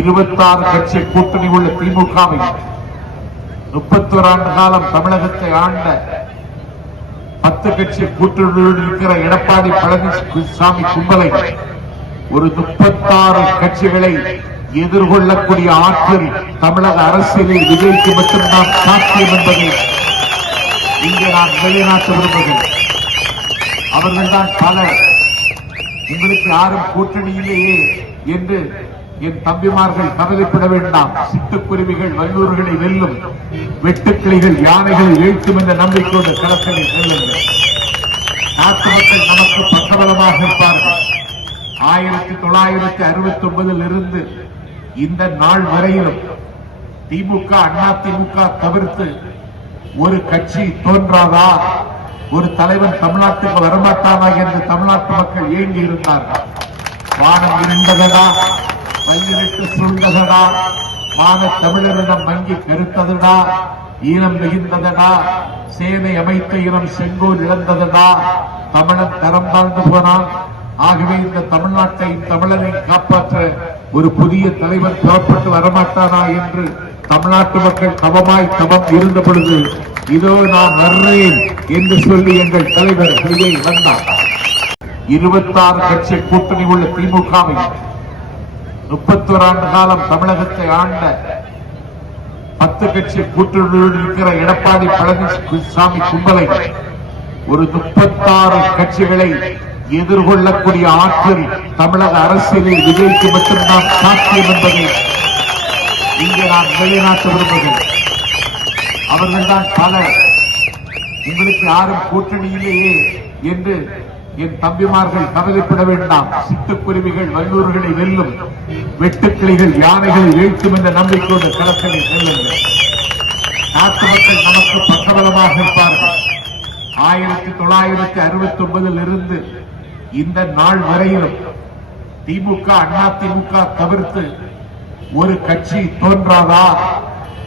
26 கட்சி கூட்டணி உள்ள திமுகவை 31 ஆண்டு காலம் தமிழகத்தை ஆண்ட 10 கட்சி கூட்டணியோடு இருக்கிற எடப்பாடி பழனிசாமி கும்பலை ஒரு 36 கட்சிகளை எதிர்கொள்ளக்கூடிய ஆற்றல் தமிழக அரசியலில் விஜய்க்கு மட்டும்தான் சாத்தியம் என்பதை இங்கே நான் நிலைநாட்ட விரும்புகிறேன். அவர்கள்தான் பலர் உங்களுக்கு யாரும் கூட்டணியிலேயே என்று என் தம்பிமார்கள் கவலைப்பட வேண்டாம். சிட்டுக்குருவிகள் வல்லூர்களை வெல்லும், வெட்டுக்கிளிகள் யானைகளை வீழ்த்தும் என்ற நம்பிக்கையோடு களத்தில் செல்லுங்கள். நாட்டு மக்கள் நமக்கு பக்கபலமாக இருப்பார்கள். 1969 இருந்து இந்த நாள் வரையிலும் திமுக அதிமுக தவிர்த்து ஒரு கட்சி தோன்றாதா, ஒரு தலைவன் தமிழ்நாட்டுக்கு வரமாட்டானா என்று தமிழ்நாட்டு மக்கள் ஏங்கி இருந்தார்கள். வானம் இருந்ததடா, வல்லிரட்டு சூழ்ந்ததடா, மான தமிழரிடம் வங்கி கருத்ததடா, ஈனம் மிகுந்ததடா, சேனை அமைத்த இனம் செங்கோல் இழந்ததடா, தமிழன் தரம் தாழ்ந்து போனான். ஆகவே இந்த தமிழ்நாட்டை தமிழரை காப்பாற்ற ஒரு புதிய தலைவர் புறப்பட்டு வரமாட்டானா என்று தமிழ்நாட்டு மக்கள் தவமாய் தவம் இருந்த பொழுது இதோ நான் வர்றேன் என்று சொல்லி எங்கள் தலைவர் விஜய் வந்தார். 26 கட்சி கூட்டணி உள்ள திமுகவை 31 ஆண்டு காலம் தமிழகத்தை ஆண்ட 10 கட்சி கூட்டணியோடு இருக்கிற எடப்பாடி பழனிசாமி கும்பலை ஒரு 36 கட்சிகளை எதிர்கொள்ளக்கூடிய ஆற்றல் தமிழக அரசியலில் விஜய்க்கு மட்டும்தான் சாத்தியம் என்பதை இங்கே நான் நிலைநாட்ட விரும்புகிறேன். அவர்கள்தான் பலர் உங்களுக்கு யாரும் கூட்டணியிலேயே என்று என் தம்பிமார்கள் கவலைப்பட வேண்டாம். சிட்டுக்குருவிகள் வல்லூர்களை வெல்லும், வெட்டுக்கிளிகள் யானைகளை வீழ்த்தும் என்ற நம்பிக்கையோடு களத்தில் செல்லுங்கள். நாட்டு மக்கள் நமக்கு பக்கபலமாக இருப்பார்கள். 1969 இருந்து இந்த நாள் வரையிலும் திமுக அதிமுக தவிர்த்து ஒரு கட்சி தோன்றாதா,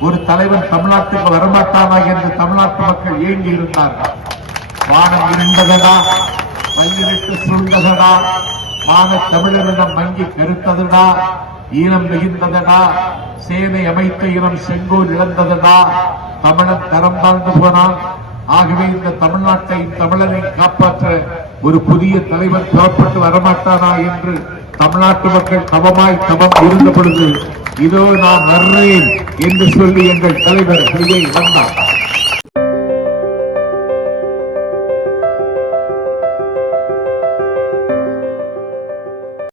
ஒரு தலைவன் தமிழ்நாட்டுக்கு வரமாட்டானா என்று தமிழ்நாட்டு மக்கள் ஏங்கி இருந்தார்கள். வானம் இருந்ததடா, வல்லிரட்டு சூழ்ந்ததடா, மான தமிழரிடம் வங்கி கருத்ததடா, ஈனம் மிகுந்ததடா, சேனை அமைத்த இனம் செங்கோல் இழந்ததடா, தமிழன் தரம் தாழ்ந்து போனான். ஆகவே இந்த தமிழ்நாட்டை தமிழரை காப்பாற்ற ஒரு புதிய தலைவர் புறப்பட்டு வரமாட்டானா என்று தமிழ்நாட்டு மக்கள் தவமாய் தவம் இருந்த பொழுது இதோ நான் வர்றேன் என்று சொல்லி எங்கள் தலைவர் விஜய் வந்தார்.